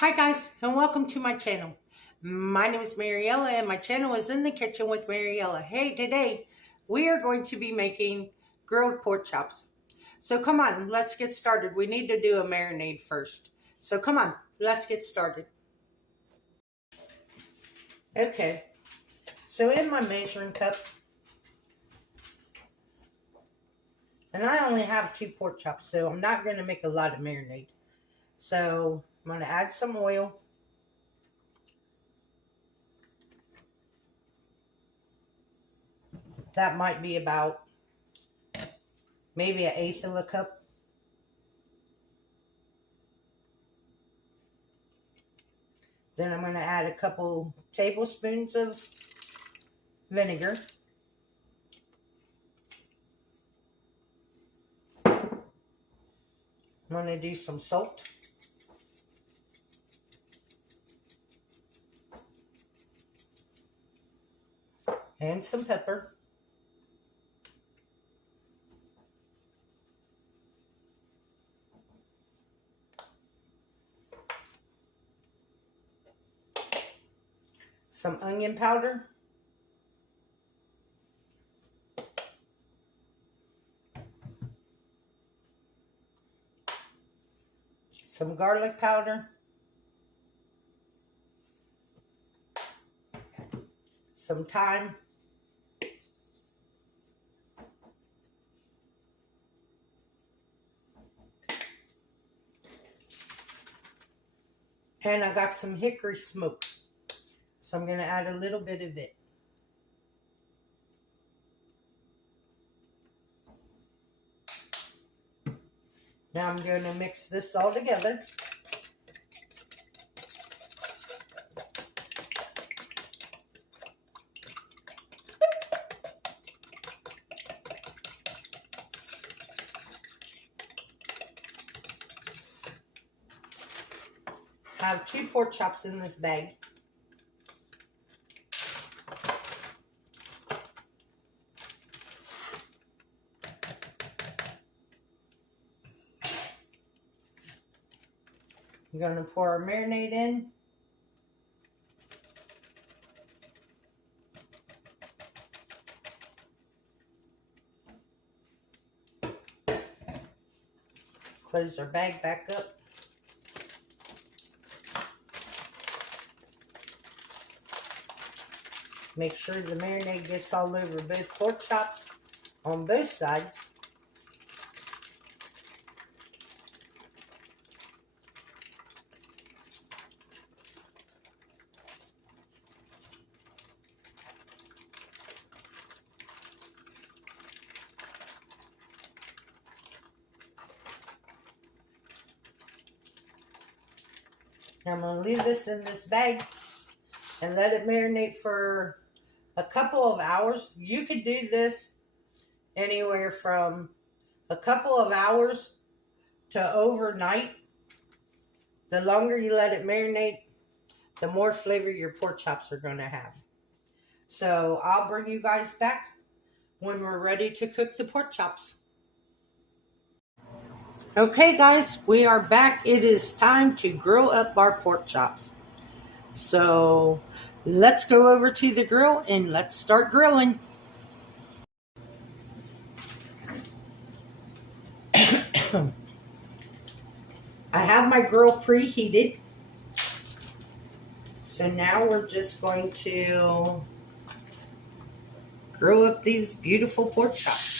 Hi guys, and welcome to my channel. My name is Mariella and my channel is In the Kitchen with Mariella. Hey, today we are going to be making grilled pork chops. So come on, let's get started. We need to do a marinade first. So come on, let's get started. Okay, so in my measuring cup, and I only have 2 pork chops, so I'm not going to make a lot of marinade. So I'm going to add some oil. That might be about maybe 1/8 of a cup. Then I'm going to add a couple tablespoons of vinegar. I'm going to do some salt. And some pepper. Some onion powder. Some garlic powder. Some thyme. And I got some hickory smoke. So I'm going to add a little bit of it. Now I'm going to mix this all together. I have 2 pork chops in this bag. I'm going to pour our marinade in. Close our bag back up. Make sure the marinade gets all over both pork chops on both sides. Now I'm going to leave this in this bag and let it marinate for a couple of hours. You could do this anywhere from a couple of hours to overnight. The longer you let it marinate, the more flavor your pork chops are going to have. So I'll bring you guys back when we're ready to cook the pork chops. Okay guys, we are back. It is time to grill up our pork chops. So let's go over to the grill and let's start grilling. I have my grill preheated. So now we're just going to grill up these beautiful pork chops.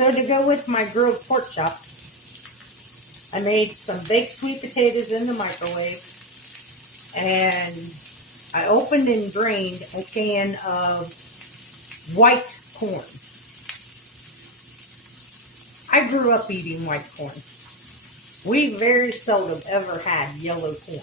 So to go with my grilled pork chops, I made some baked sweet potatoes in the microwave. And I opened and drained a can of white corn. I grew up eating white corn. We very seldom ever had yellow corn.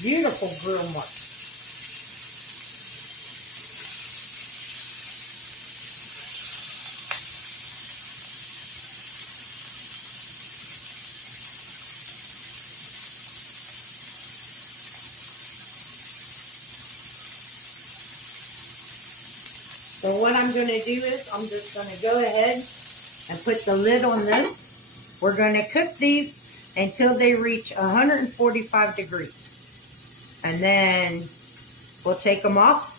Beautiful grill marks. So what I'm going to do is I'm just going to go ahead and put the lid on this. We're going to cook these until they reach 145 degrees. And then we'll take them off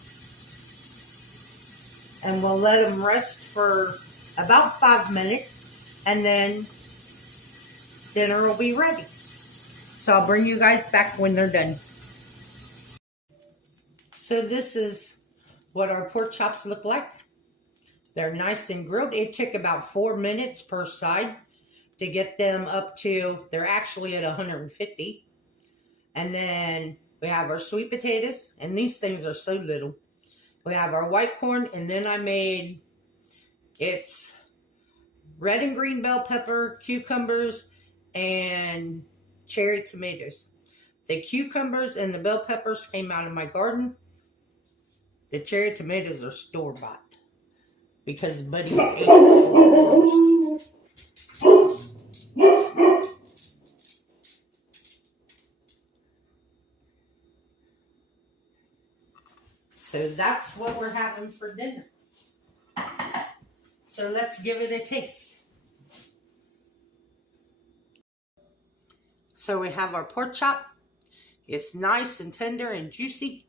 and we'll let them rest for about 5 minutes, and then dinner will be ready. So I'll bring you guys back when they're done. So this is what our pork chops look like. They're nice and grilled. It took about 4 minutes per side to get them up to, they're actually at 150. And then we have our sweet potatoes, and these things are so little. We have our white corn, and then I made, it's red and green bell pepper, cucumbers, and cherry tomatoes. The cucumbers and the bell peppers came out of my garden. The cherry tomatoes are store-bought because Buddy ate them. So that's what we're having for dinner. So let's give it a taste. So we have our pork chop. It's nice and tender and juicy.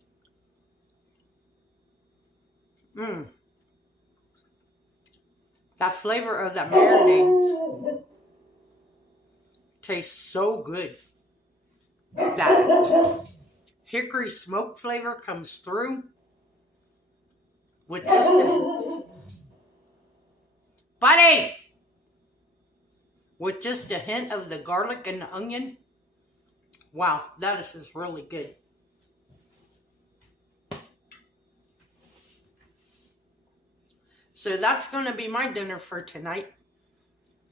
That flavor of that marinade tastes so good. That hickory smoke flavor comes through with just with just a hint of the garlic and the onion. Wow, that is just really good. So that's going to be my dinner for tonight.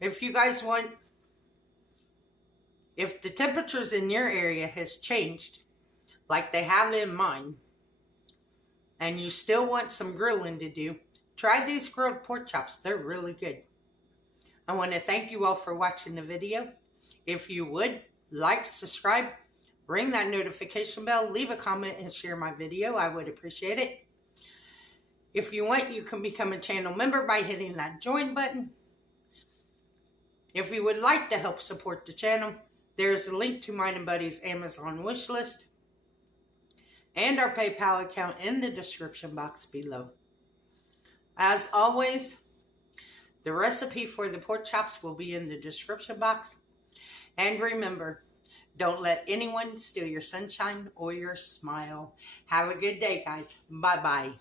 If you guys want, if the temperatures in your area has changed, like they have in mine, and you still want some grilling to do, try these grilled pork chops. They're really good. I want to thank you all for watching the video. If you would, like, subscribe, ring that notification bell, leave a comment, and share my video. I would appreciate it. If you want, you can become a channel member by hitting that join button. If you would like to help support the channel, there's a link to mine and Buddy's Amazon wish list and our PayPal account in the description box below. As always, the recipe for the pork chops will be in the description box. And remember, don't let anyone steal your sunshine or your smile. Have a good day, guys. Bye-bye.